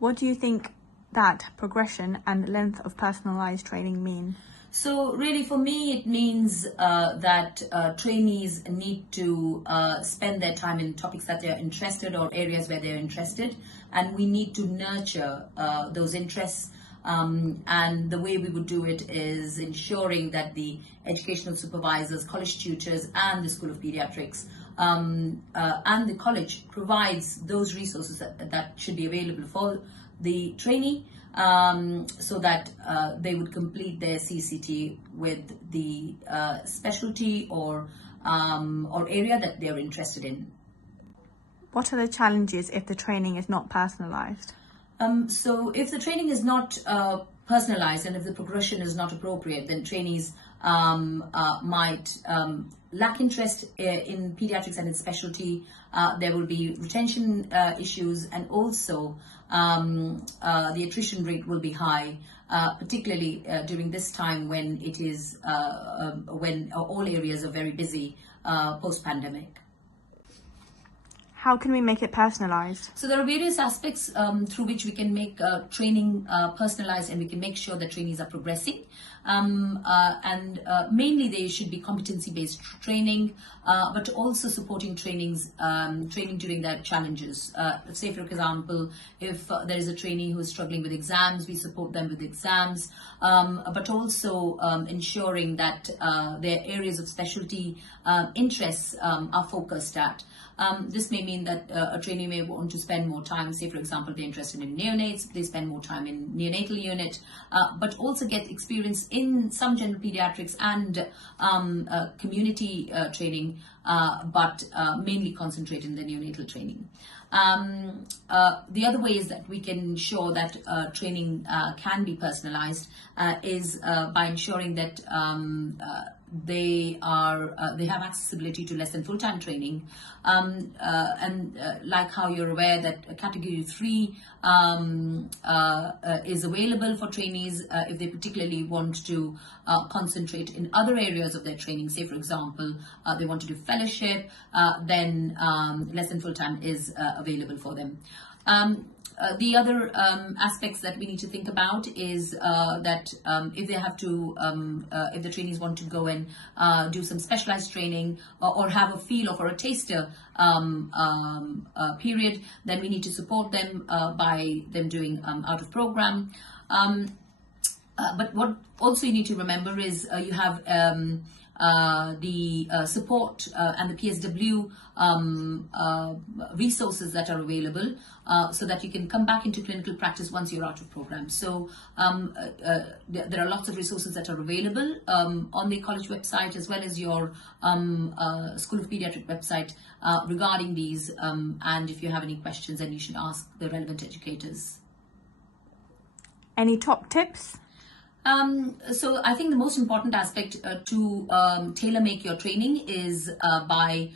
What do you think that progression and length of personalised training mean? So really for me it means that trainees need to spend their time in topics that they're interested or areas where they're interested, and we need to nurture those interests. And the way we would do it is ensuring that the educational supervisors, college tutors and the School of Paediatrics and the college provides those resources that should be available for the trainee, so that they would complete their CCT with the specialty or area that they're interested in. What are the challenges if the training is not personalised? So if the training is not personalised and if the progression is not appropriate, then trainees might lack interest in paediatrics and its specialty. There will be retention issues, and also the attrition rate will be high, particularly during this time when it is when all areas are very busy post-pandemic. How can we make it personalised? So there are various aspects through which we can make training personalised, and we can make sure that trainees are progressing. Mainly they should be competency-based training, but also supporting training during their challenges. Say for example, if there is a trainee who is struggling with exams, we support them with exams, but also ensuring that their areas of specialty interests are focused at. This may mean that a trainee may want to spend more time, say for example they're interested in neonates, they spend more time in neonatal unit, but also get experience in some general pediatrics and community training, but mainly concentrate in the neonatal training. The other way is that we can ensure that training can be personalized is by ensuring that they have accessibility to less than full-time training, and like how you're aware that category 3 is available for trainees if they particularly want to concentrate in other areas of their training. Say for example they want to do fellowship, then less than full-time is available for them. The other aspects that we need to think about is that if they have to, if the trainees want to go and do some specialized training or have a feel or a taster period, then we need to support them by them doing out of program. But what also you need to remember is you have the support and the PSW resources that are available, so that you can come back into clinical practice once you're out of program. So there are lots of resources that are available on the college website as well as your School of Paediatric website regarding these, and if you have any questions then you should ask the relevant educators. Any top tips? So I think the most important aspect to tailor make your training is by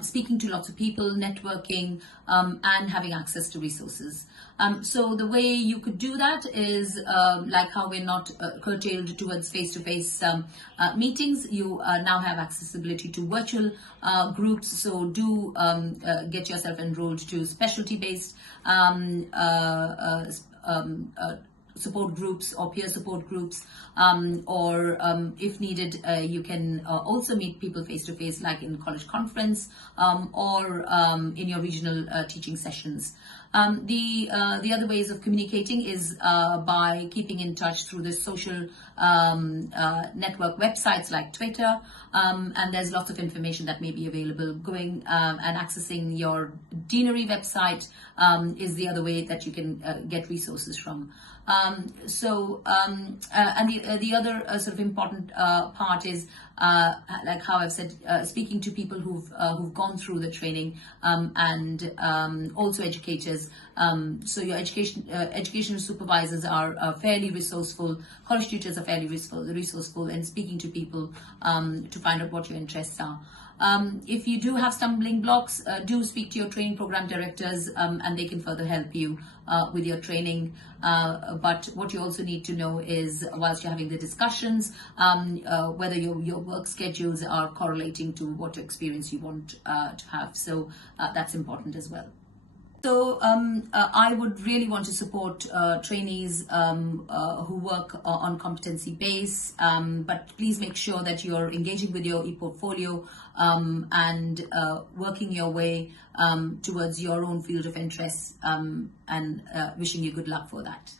speaking to lots of people, networking, and having access to resources. So the way you could do that is like how we're not curtailed towards face-to-face meetings. You now have accessibility to virtual groups, so do get yourself enrolled to specialty-based support groups or peer support groups, or if needed you can also meet people face to face, like in college conference or in your regional teaching sessions. The other ways of communicating is by keeping in touch through the social network websites like Twitter, and there's lots of information that may be available. Going and accessing your deanery website is the other way that you can get resources from. And the other sort of important part is like how I've said, speaking to people who've gone through the training, and also educators. So your educational supervisors are fairly resourceful, college tutors are fairly resourceful in speaking to people to find out what your interests are. If you do have stumbling blocks, do speak to your training program directors, and they can further help you with your training. But what you also need to know is, whilst you're having the discussions, whether your work schedules are correlating to what experience you want to have. So that's important as well. So I would really want to support trainees who work on competency base, but please make sure that you're engaging with your e-portfolio and working your way towards your own field of interest, and wishing you good luck for that.